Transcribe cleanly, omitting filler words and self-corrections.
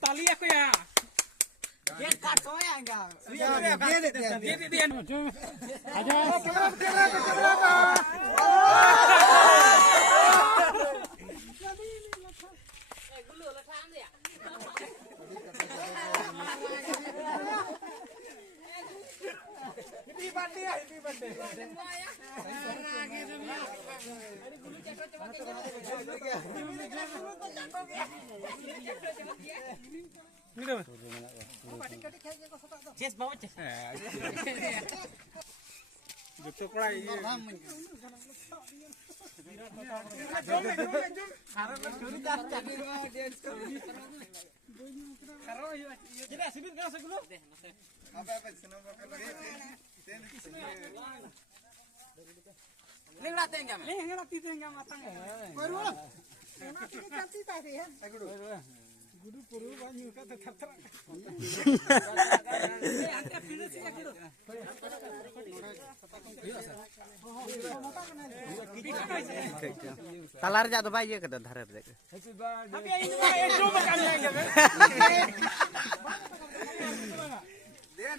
Tali aku ya. Dia kato ya enggak. Dia. Aja. Kamera. Gulu lah tham dia. Happy birthday. Cheers bawa cheers. Betul pula ini. Tinggal matang. Baru. Nanti cantik tadi ya. Guru puru banyu ka tetap terang. Talar jatuh bayi ke darat dek. Tapi ini mah itu makan lagi. Dia